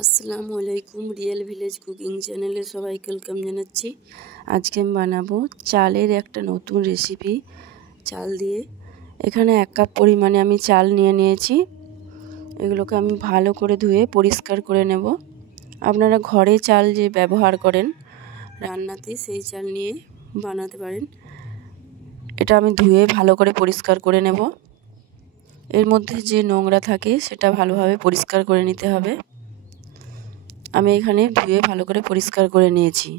আসসালামু আলাইকুম। Real village cooking চ্যানেলে সবাইকে ওয়েলকাম জানাচ্ছি। আজকে আমি বানাবো চালের একটা নতুন রেসিপি, চাল দিয়ে। এখানে 1 কাপ পরিমাণে আমি চাল নিয়েছি। এগুলোকে আমি ভালো করে ধুয়ে পরিষ্কার করে নেব। আপনারা ঘরে চাল যে ব্যবহার করেন রান্নাতে, সেই চাল নিয়ে বানাতে পারেন। এটা আমি ধুয়ে ভালো করে পরিষ্কার করে নেব। এর মধ্যে যে নোংরা থাকে সেটা ভালোভাবে পরিষ্কার করে নিতে হবে। আমি এখানে ধুয়ে ভালো করে পরিষ্কার করে নিয়েছি।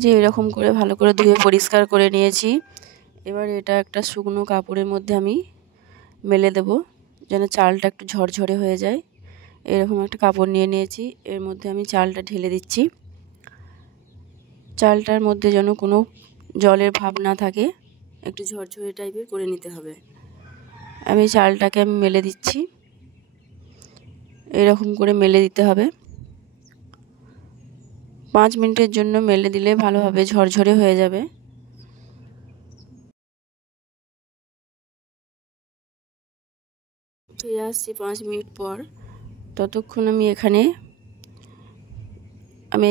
যে এরকম করে ভালো করে ধুয়ে পরিষ্কার করে নিয়েছি। এবার এটা একটা শুকনো কাপড়ের মধ্যে আমি মেলে দেব, যেন চালটা একটু ঝরঝরে হয়ে যায়। এরকম একটা কাপড় নিয়েছি। এর মধ্যে আমি চালটা ঢেলে দিচ্ছি। চালটার মধ্যে যেন কোনো জলের ভাব না থাকে, একটু ঝরঝরে টাইপের করে নিতে হবে। আমি চালটাকে মেলে দিচ্ছি। এরকম করে মেলে দিতে হবে। 5 মিনিটের জন্য মেলে দিলে ভালোভাবে ঝরঝরে হয়ে যাবে। ফিরে আসছি 5 মিনিট পর। ততক্ষণ আমি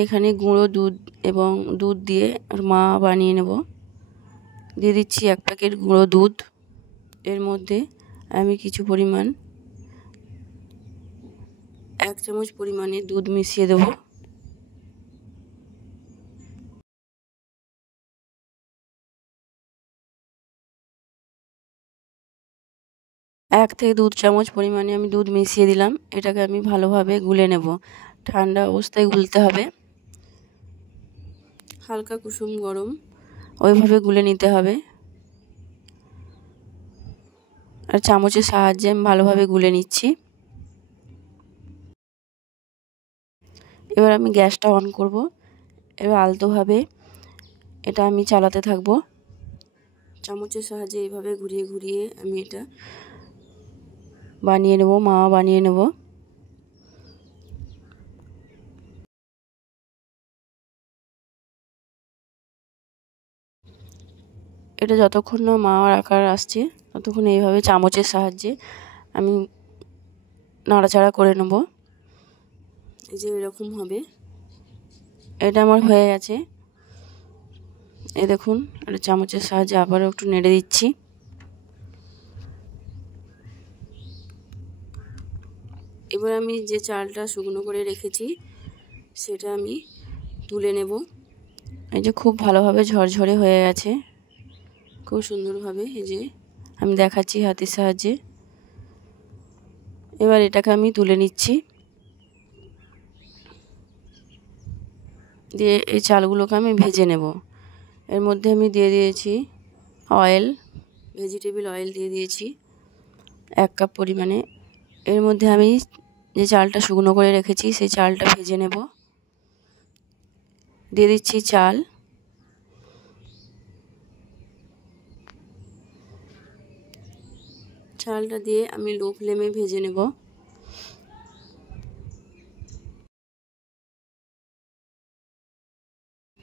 এখানে গুঁড়ো দুধ এবং দুধ দিয়ে মা বানিয়ে নেব। দিয়ে দিচ্ছি 1 প্যাকেট গুঁড়ো দুধ। এর মধ্যে আমি কিছু পরিমাণ 1 চামচ পরিমাণে দুধ মিশিয়ে দেব। এক থেকে 2 চামচ পরিমাণে আমি দুধ মিশিয়ে দিলাম। এটাকে আমি ভালোভাবে গুলে নেব। ঠান্ডা অবস্থায় গুলতে হবে, হালকা কুসুম গরম, ওইভাবে গুলে নিতে হবে। আর চামচের সাহায্যে আমি ভালোভাবে গুলে নিচ্ছি। এবার আমি গ্যাসটা অন করব। এবার আলতোভাবে এটা আমি চালাতে থাকবো। চামচের সাহায্যে এইভাবে ঘুরিয়ে ঘুরিয়ে আমি এটা বানিয়ে নেব, মাওয়া বানিয়ে নেব। এটা যতক্ষণ না মাওয়ার আকার আসছে ততক্ষণ এইভাবে চামচের সাহায্যে আমি নাড়াচাড়া করে নেব। এই যে এরকম হবে। এটা আমার হয়ে গেছে। এই দেখুন, এটা চামচের সাহায্যে আবারও একটু নেড়ে দিচ্ছি। এবার আমি যে চালটা শুকনো করে রেখেছি সেটা আমি তুলে নেব। এই যে খুব ভালোভাবে ঝরঝরে হয়ে গেছে, খুব সুন্দরভাবে। এই যে আমি দেখাচ্ছি হাতের সাহায্যে। এবার এটাকে আমি তুলে নিচ্ছি। দিয়ে এই চালগুলোকে আমি ভেজে নেব। এর মধ্যে আমি দিয়ে দিয়েছি অয়েল, ভেজিটেবল অয়েল দিয়ে দিয়েছি 1 কাপ পরিমাণে। এর মধ্যে আমি যে চালটা শুকনো করে রেখেছি সেই চালটা ভেজে নেব। দিয়ে দিচ্ছি চাল। চালটা দিয়ে আমি লো ফ্লেমে ভেজে নেব।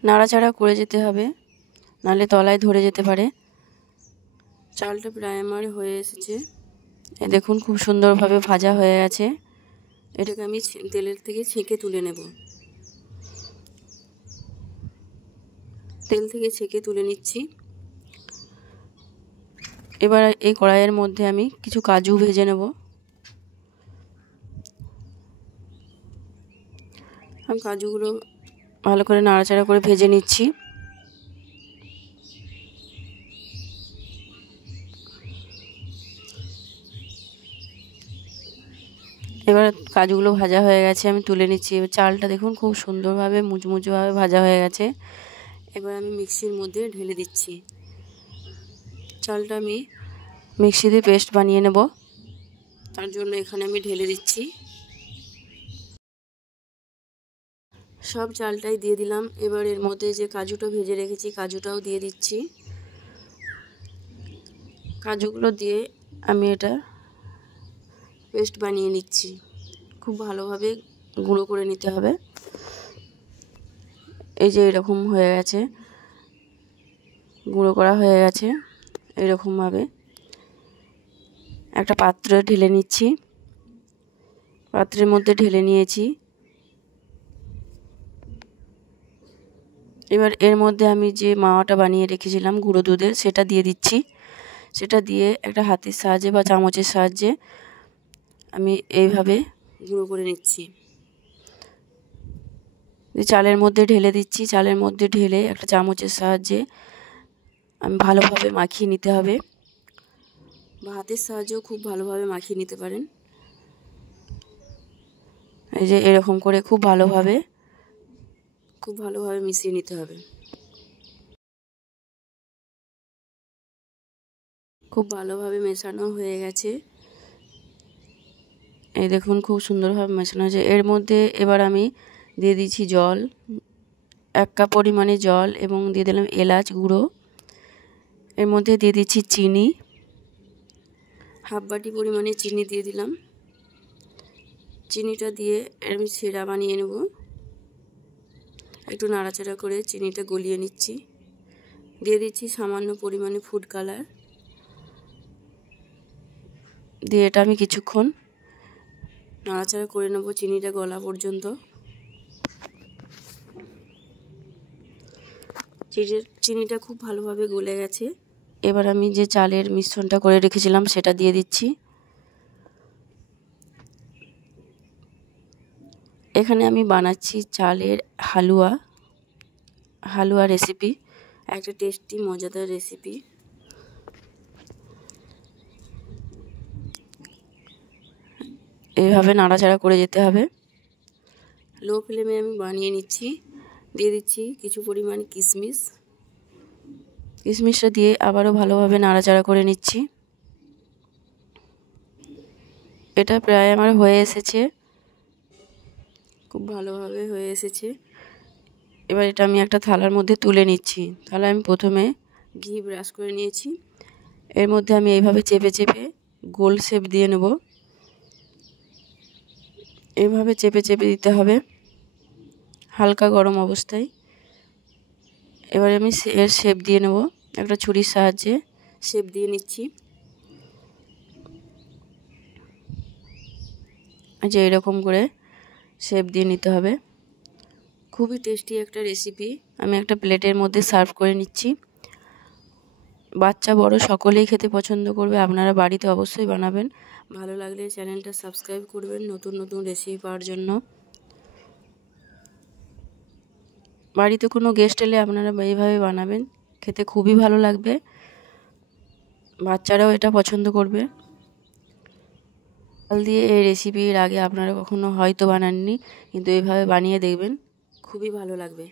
নাড়াচাড়া করে যেতে হবে, নাহলে তলায় ধরে যেতে পারে। চালটা প্রায় আমার হয়ে এসেছে। এই দেখুন, খুব সুন্দরভাবে ভাজা হয়ে গেছে। এটাকে আমি তেলের থেকে ছেঁকে তুলে নেব। তেল থেকে ছেঁকে তুলে নিচ্ছি। এবার এই কড়াইয়ের মধ্যে আমি কিছু কাজু ভেজে নেব। আমি কাজুগুলো ভালো করে নাড়াচাড়া করে ভেজে নিচ্ছি। এবার কাজুগুলো ভাজা হয়ে গেছে, আমি তুলে নিচ্ছি। এবার চালটা দেখুন খুব সুন্দরভাবে মুচমুচেভাবে ভাজা হয়ে গেছে। এবার আমি মিক্সির মধ্যে ঢেলে দিচ্ছি। চালটা আমি মিক্সিতে পেস্ট বানিয়ে নেব, তার জন্য এখানে আমি ঢেলে দিচ্ছি। সব চালটাই দিয়ে দিলাম। এবার এর মধ্যে যে কাজুটা ভেজে রেখেছি কাজুটাও দিয়ে দিচ্ছি। কাজুগুলো দিয়ে আমি এটা পেস্ট বানিয়ে নিচ্ছি। খুব ভালোভাবে গুঁড়ো করে নিতে হবে। এই যে এরকম হয়ে গেছে, গুঁড়ো করা হয়ে গেছে। এরকমভাবে একটা পাত্রে ঢেলে নিচ্ছি। পাত্রের মধ্যে ঢেলে নিয়েছি। এবার এর মধ্যে আমি যে মাওয়াটা বানিয়ে রেখেছিলাম গুঁড়ো দুধের সেটা দিয়ে দিচ্ছি। সেটা দিয়ে একটা হাতের সাহায্যে বা চামচের সাহায্যে আমি এইভাবে গুঁড়ো করে নিচ্ছি। চালের মধ্যে ঢেলে দিচ্ছি। চালের মধ্যে ঢেলে একটা চামচের সাহায্যে আমি ভালোভাবে মাখিয়ে নিতে হবে, বা হাতের সাহায্যেও খুব ভালোভাবে মাখিয়ে নিতে পারেন। এই যে এরকম করে খুব ভালোভাবে মিশিয়ে নিতে হবে। খুব ভালোভাবে মেশানো হয়ে গেছে। এই দেখুন খুব সুন্দরভাবে মেশানো হয়েছে। এর মধ্যে এবার আমি দিয়ে দিচ্ছি জল, 1 কাপ পরিমাণে জল, এবং দিয়ে দিলাম এলাচ গুঁড়ো। এর মধ্যে দিয়ে দিচ্ছি চিনি, হাফ বাটি পরিমাণে চিনি দিয়ে দিলাম। চিনিটা দিয়ে আমি সিরা বানিয়ে নেব। একটু নাড়াচাড়া করে চিনিটা গলিয়ে নিচ্ছি। দিয়ে দিচ্ছি সামান্য পরিমাণে ফুড কালার। দিয়ে এটা আমি কিছুক্ষণ নাড়াচাড়া করে নেব চিনিটা গলা পর্যন্ত। চিনিটা খুব ভালোভাবে গলে গেছে। এবার আমি যে চালের মিশ্রণটা করে রেখেছিলাম সেটা দিয়ে দিচ্ছি। এখানে আমি বানাচ্ছি চালের হালুয়া রেসিপি, একটা টেস্টি মজাদার রেসিপি। এইভাবে নাড়াচাড়া করে যেতে হবে। লো ফ্লেমে আমি বানিয়ে নিচ্ছি। দিয়ে দিচ্ছি কিছু পরিমাণ কিশমিশটা দিয়ে আবারও ভালোভাবে নাড়াচাড়া করে নিচ্ছি। এটা প্রায় আমার হয়ে এসেছে, খুব ভালোভাবে হয়ে এসেছে। এবার এটা আমি একটা থালার মধ্যে তুলে নিচ্ছি। তাহলে আমি প্রথমে ঘি ব্রাশ করে নিয়েছি। এর মধ্যে আমি এইভাবে চেপে চেপে গোল শেপ দিয়ে নেব। এইভাবে চেপে চেপে দিতে হবে হালকা গরম অবস্থায়। এবারে আমি এর শেপ দিয়ে নেব, একটা ছুরির সাহায্যে শেপ দিয়ে নিচ্ছি। যে এরকম করে শেপ দিয়ে নিতে হবে। খুবই টেস্টি একটা রেসিপি। আমি একটা প্লেটের মধ্যে সার্ভ করে নিচ্ছি। বাচ্চা বড় সকলেই খেতে পছন্দ করবে। আপনারা বাড়িতে অবশ্যই বানাবেন। ভালো লাগলে চ্যানেলটা সাবস্ক্রাইব করবেন নতুন নতুন রেসিপি পাওয়ার জন্য। বাড়িতে কোনো গেস্ট এলে আপনারা এইভাবে বানাবেন, খেতে খুবই ভালো লাগবে। বাচ্চারাও এটা পছন্দ করবে। চাল দিয়ে এই রেসিপি এর আগে আপনারা কখনো হয়তো বানাননি, কিন্তু এইভাবে বানিয়ে দেখবেন, খুবই ভালো লাগবে।